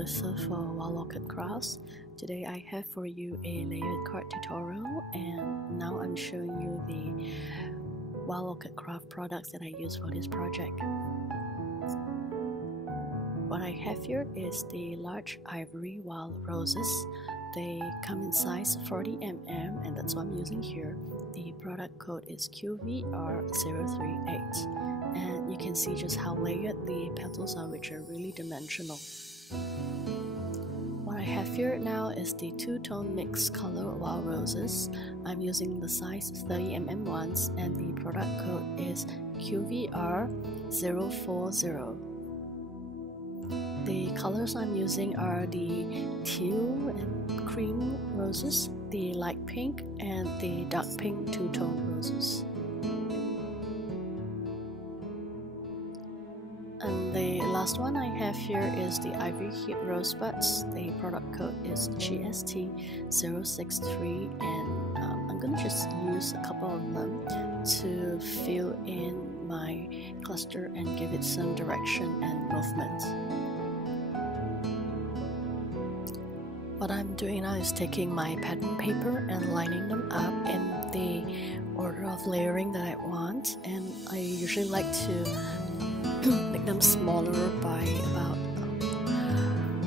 Melissa for Wild Orchid Crafts. Today I have for you a layered card tutorial, and now I'm showing you the Wild Orchid Craft products that I use for this project. What I have here is the large ivory wild roses. They come in size 40 mm and that's what I'm using here. The product code is QVR038, and you can see just how layered the petals are, which are really dimensional. What I have here now is the two-tone mixed color wild roses. I'm using the size 30 mm ones, and the product code is QVR040. The colors I'm using are the teal and cream roses, the light pink, and the dark pink two-tone roses. And the last one I have here is the ivory heat rosebuds. The product code is GST063, and I'm going to just use a couple of them to fill in my cluster and give it some direction and movement. What I'm doing now is taking my pattern paper and lining them up in the order of layering that I want, and I usually like to make them smaller by about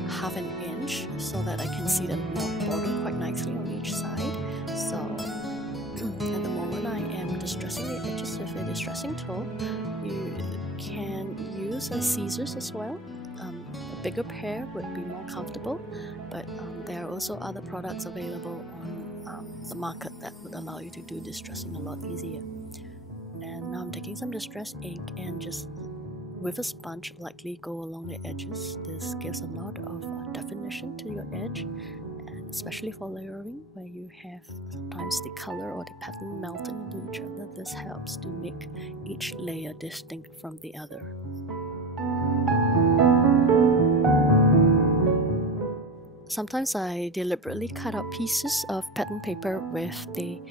half an inch so that I can see the border quite nicely on each side. So at the moment I am distressing the edges with a distressing tool. You can use scissors as well. A bigger pair would be more comfortable, but there are also other products available on the market that would allow you to do distressing a lot easier. And now I'm taking some distress ink and just with a sponge lightly go along the edges. This gives a lot of definition to your edge, and especially for layering where you have sometimes the color or the pattern melting into each other. This helps to make each layer distinct from the other. Sometimes I deliberately cut out pieces of pattern paper with the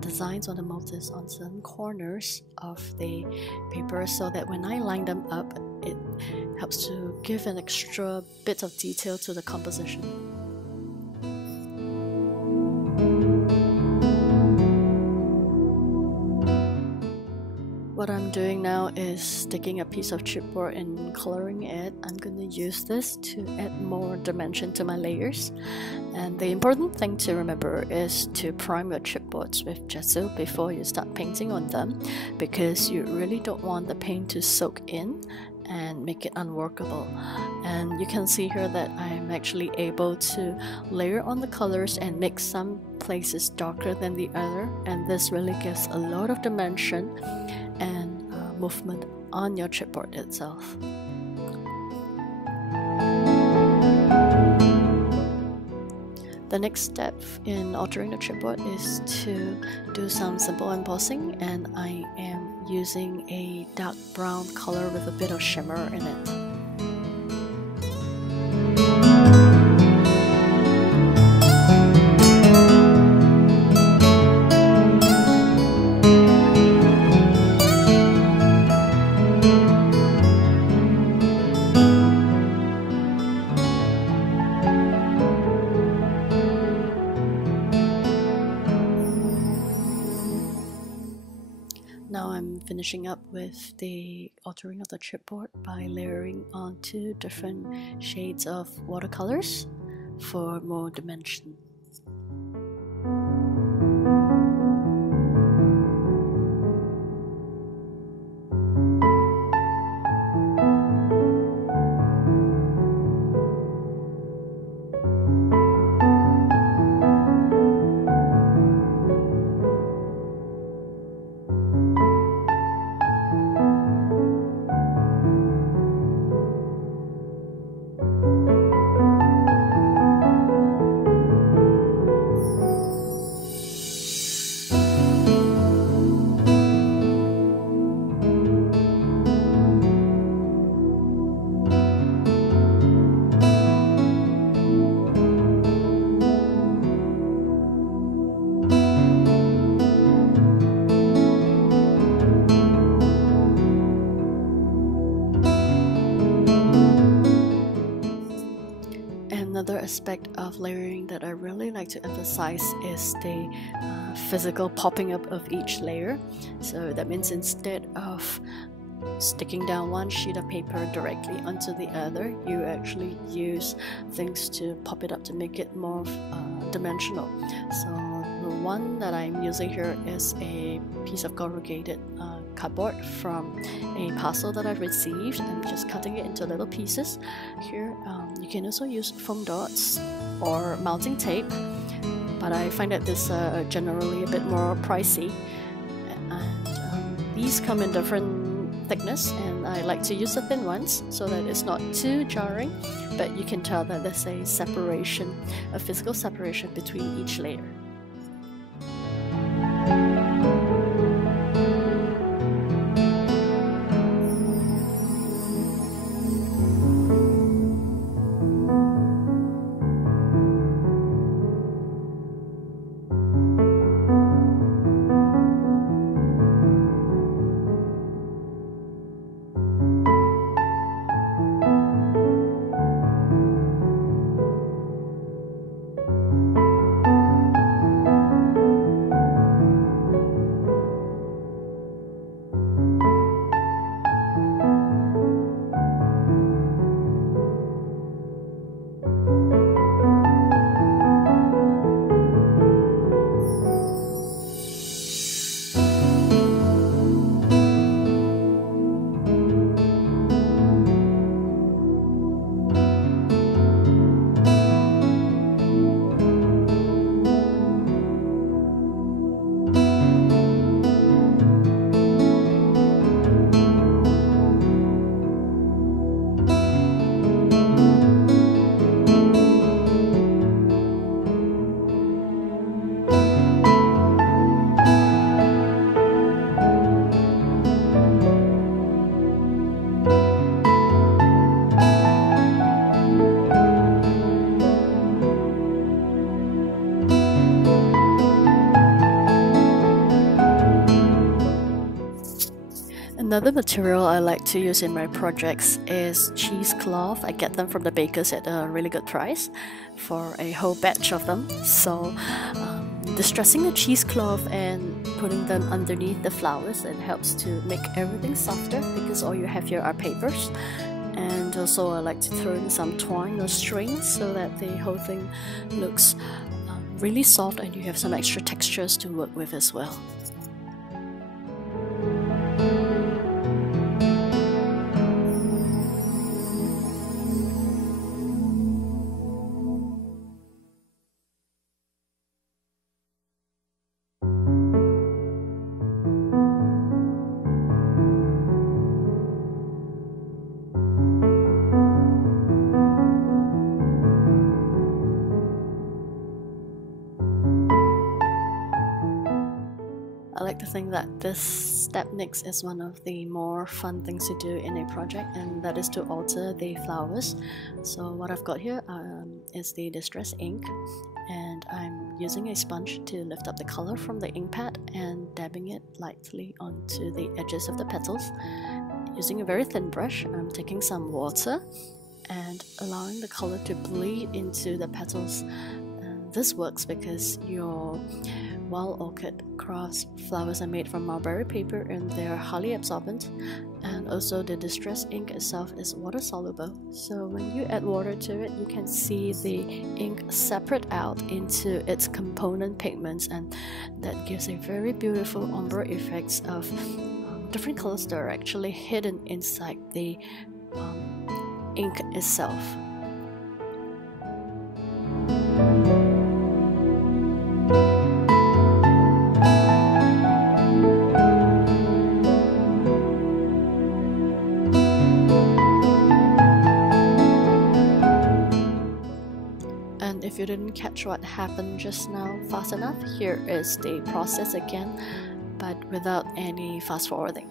designs or the motifs on certain corners of the paper, so that when I line them up, it helps to give an extra bit of detail to the composition. What I'm doing now is taking a piece of chipboard and coloring it. I'm going to use this to add more dimension to my layers. And the important thing to remember is to prime your chipboards with gesso before you start painting on them, because you really don't want the paint to soak in and make it unworkable. And you can see here that I'm actually able to layer on the colors and make some places darker than the other, and this really gives a lot of dimension and movement on your chipboard itself. The next step in altering the chipboard is to do some simple embossing, and I am using a dark brown color with a bit of shimmer in it. Now I'm finishing up with the altering of the chipboard by layering on 2 different shades of watercolors for more dimension. aspect of layering that I really like to emphasize is the physical popping up of each layer. So that means instead of sticking down one sheet of paper directly onto the other, you actually use things to pop it up to make it more dimensional. So the one that I'm using here is a piece of corrugated cardboard from a parcel that I've received. I'm just cutting it into little pieces. Here you can also use foam dots or mounting tape, but I find that this generally a bit more pricey, and these come in different thickness, and I like to use the thin ones so that it's not too jarring, but you can tell that there's a separation, a physical separation between each layer. Another material I like to use in my projects is cheesecloth. I get them from the bakers at a really good price for a whole batch of them. So distressing the cheesecloth and putting them underneath the flowers, it helps to make everything softer because all you have here are papers. And also I like to throw in some twine or strings so that the whole thing looks really soft and you have some extra textures to work with as well. I like to think that this step next is one of the more fun things to do in a project, and that is to alter the flowers. So what I've got here is the distress ink, and I'm using a sponge to lift up the color from the ink pad and dabbing it lightly onto the edges of the petals. Using a very thin brush, I'm taking some water and allowing the color to bleed into the petals. And this works because your Wild Orchid Crafts flowers are made from mulberry paper and they're highly absorbent, and also the distress ink itself is water soluble. So when you add water to it, you can see the ink separate out into its component pigments, and that gives a very beautiful ombre effects of different colors that are actually hidden inside the ink itself. If you didn't catch what happened just now fast enough, here is the process again, but without any fast forwarding.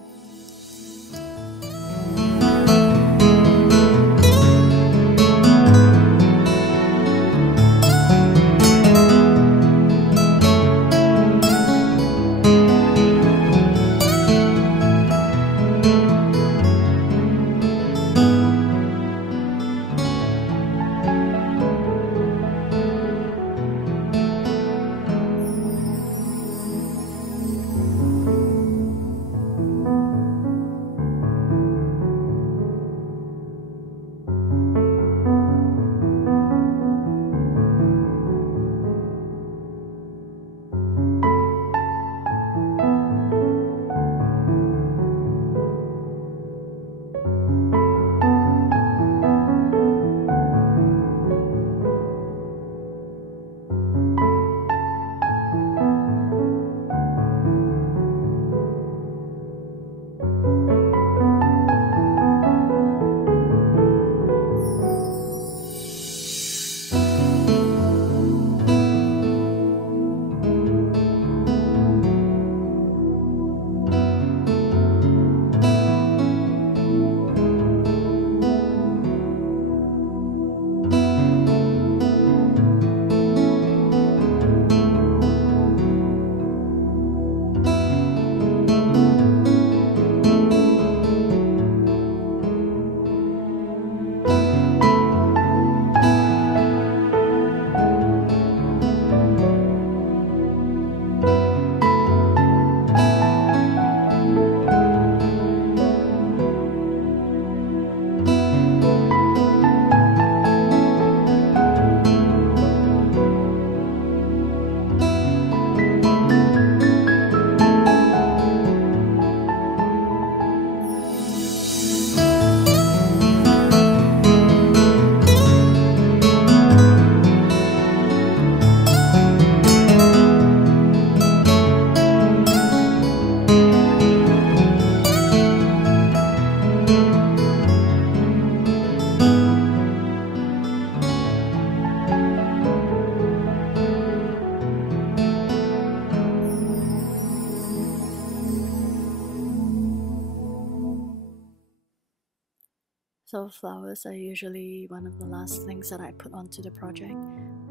So flowers are usually one of the last things that I put onto the project,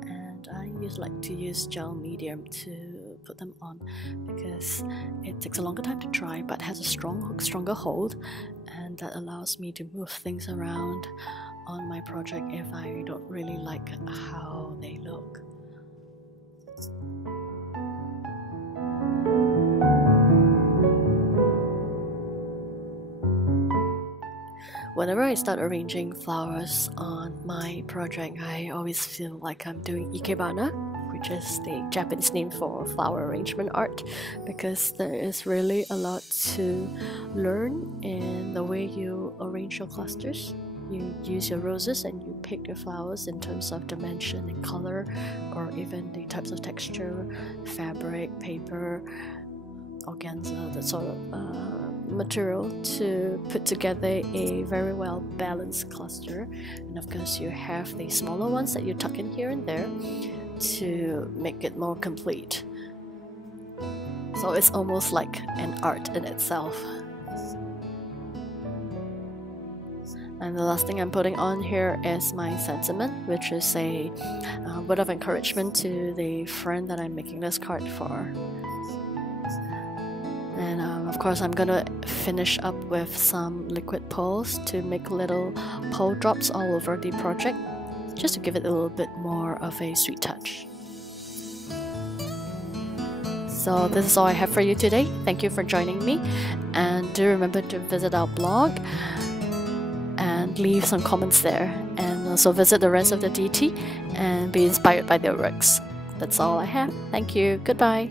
and I like to use gel medium to put them on because it takes a longer time to dry but has a stronger hold, and that allows me to move things around on my project if I don't really like how they look. Whenever I start arranging flowers on my project, I always feel like I'm doing ikebana, which is the Japanese name for flower arrangement art, because there is really a lot to learn in the way you arrange your clusters. You use your roses and you pick your flowers in terms of dimension and color, or even the types of texture, fabric, paper, organza, that sort of material to put together a very well balanced cluster. And of course you have the smaller ones that you tuck in here and there to make it more complete. So it's almost like an art in itself. And the last thing I'm putting on here is my sentiment, which is a word of encouragement to the friend that I'm making this card for. And of course I'm gonna finish up with some liquid pearls to make little pearl drops all over the project, just to give it a little bit more of a sweet touch. So this is all I have for you today. Thank you for joining me, and do remember to visit our blog and leave some comments there, and also visit the rest of the DT and be inspired by their works. That's all I have. Thank you. Goodbye.